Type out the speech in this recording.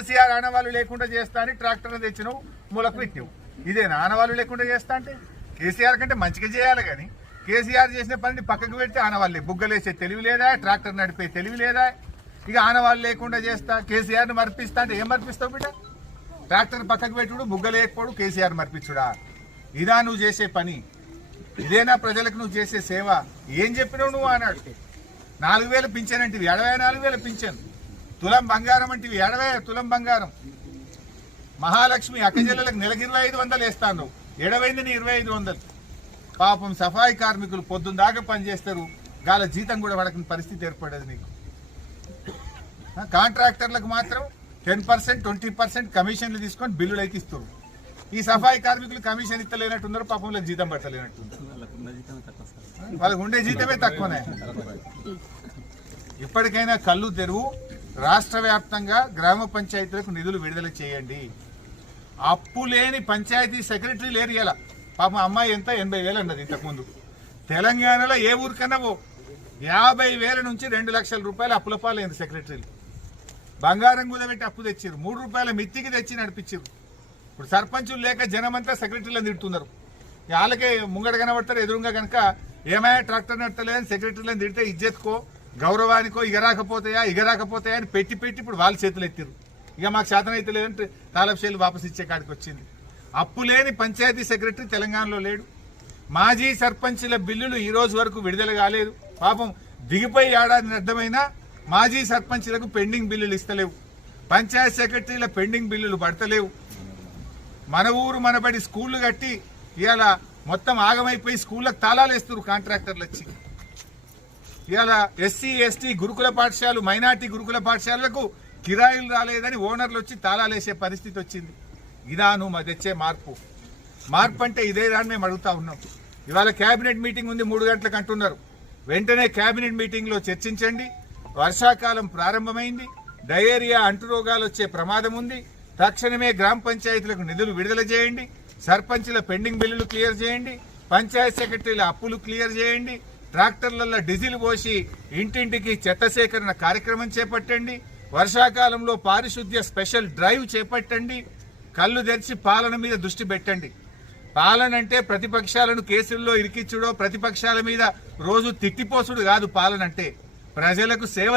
కేసీఆర్ ఆనవాళ్ళు లేకుండా చేస్తా అని ట్రాక్టర్లు తెచ్చినావు, మూలకు పెట్టినావు. ఇదేనా ఆనవాళ్ళు లేకుండా చేస్తా అంటే? కేసీఆర్ కంటే మంచిగా చేయాలి కానీ కేసీఆర్ చేసిన పనిని పక్కకు పెడితే ఆనవాళ్ళే. బుగ్గలేసే తెలివి లేదా, ట్రాక్టర్ నడిపే తెలివి లేదా? ఇక ఆనవాళ్ళు లేకుండా చేస్తా, కేసీఆర్ని మర్పిస్తా అంటే ఏం మర్పిస్తావు బిడ్డ? ట్రాక్టర్ పక్కకు పెట్టుడు, బుగ్గలేకపోడు, కేసీఆర్ మర్పించుడా? ఇదా నువ్వు చేసే పని? ఇదేనా ప్రజలకు నువ్వు చేసే సేవ? ఏం చెప్పినావు నువ్వు అన్నాడు. 4,000 పింఛన్ అంటివి, 74,000 పింఛన్. తులం బంగారం అంటివి, 70 తులం బంగారం. మహాలక్ష్మి అక్కజల్లలకు నెలకు 2,500 వేస్తాను, ఎడవైంది నీ 2,500. పాపం సఫాయి కార్మికులు పొద్దున్న దాకా పనిచేస్తారు, గాల జీతం కూడా పడకని పరిస్థితి ఏర్పడేది నీకు. కాంట్రాక్టర్లకు మాత్రం 10%, 20% కమిషన్లు తీసుకొని బిల్లులు అయితే ఇస్తారు. ఈ సఫాయి కార్మికులు కమిషన్ ఇస్తలేనట్టున్నారు, పాపంలో జీతం పట్టలేనట్టుంది. వాళ్ళకు ఉండే జీతమే తక్కువనే. ఇప్పటికైనా కళ్ళు తెరువు. రాష్ట్ర వ్యాప్తంగా గ్రామ పంచాయతీలకు నిధులు విడుదల చేయండి. అప్పు లేని పంచాయతీ సెక్రటరీ లేరు ఇలా. పాపం అమ్మాయి ఎంత 80,000 అన్నది ఇంతకుముందు. తెలంగాణలో ఏ ఊరికన్నా 50,000 నుంచి 2 లక్షల రూపాయలు అప్పుల పాలైంది సెక్రటరీలు. బంగారం కుదబెట్టి అప్పు తెచ్చారు, 3 రూపాయల మిత్తికి తెచ్చి నడిపించారు. ఇప్పుడు సర్పంచులు లేక జనమంతా సెక్రటరీలను తిడుతున్నారు. వాళ్ళకే ముంగడ కనబడతారు, ఎదురుగా కనుక ఏమైనా ట్రాక్టర్ నడతలేదని సెక్రటరీలను తిడితే ఇజ్జత్కో గౌరవానికో ఇగరాకపోతాయా అని పెట్టి ఇప్పుడు వాళ్ళ చేతులు ఎత్తిరు. ఇక మాకు శాతం అయితే లేదంటే తాలబ్షేలు వాపసు ఇచ్చే కాడికి వచ్చింది. అప్పు లేని పంచాయతీ సెక్రటరీ తెలంగాణలో లేడు. మాజీ సర్పంచుల బిల్లులు ఈ రోజు వరకు విడుదల కాలేదు. పాపం దిగిపోయి ఏడాది అర్థమైనా మాజీ సర్పంచులకు పెండింగ్ బిల్లులు ఇస్తలేవు. పంచాయతీ సెక్రటరీల పెండింగ్ బిల్లులు పడతలేవు. మన ఊరు మనబడి స్కూళ్లు కట్టి ఇవాళ మొత్తం ఆగమైపోయి స్కూళ్ళకు తాళాలు వేస్తున్నారు కాంట్రాక్టర్లు వచ్చి. ఇవాళ ఎస్సీ ఎస్టీ గురుకుల పాఠశాలలు, మైనార్టీ గురుకుల పాఠశాలలకు కిరాయిలు రాలేదని ఓనర్లు వచ్చి తాళాలు వేసే పరిస్థితి వచ్చింది. ఇదా నువ్వు తెచ్చే మార్పు? మార్పు అంటే ఇదే దాన్ని మేము అడుగుతా ఉన్నాం. ఇవాళ కేబినెట్ మీటింగ్ ఉంది, 3 గంటలకు అంటున్నారు. వెంటనే కేబినెట్ మీటింగ్ లో చర్చించండి. వర్షాకాలం ప్రారంభమైంది, డయేరియా అంటురోగాలు వచ్చే ప్రమాదం ఉంది. తక్షణమే గ్రామ పంచాయతీలకు నిధులు విడుదల చేయండి. సర్పంచుల పెండింగ్ బిల్లులు క్లియర్ చేయండి. పంచాయత్ సెక్రటరీల అప్పులు క్లియర్ చేయండి. ట్రాక్టర్లలో డీజిల్ పోసి ఇంటింటికి చెత్త సేకరణ కార్యక్రమం చేపట్టండి. వర్షాకాలంలో పారిశుద్ధ్య స్పెషల్ డ్రైవ్ చేపట్టండి. కళ్ళు తెరిచి పాలన మీద దృష్టి పెట్టండి. పాలన అంటే ప్రతిపక్షాలను కేసుల్లో ఇరికిచ్చుడో, ప్రతిపక్షాల మీద రోజు తిట్టిపోసుడు కాదు. పాలన అంటే ప్రజలకు సేవ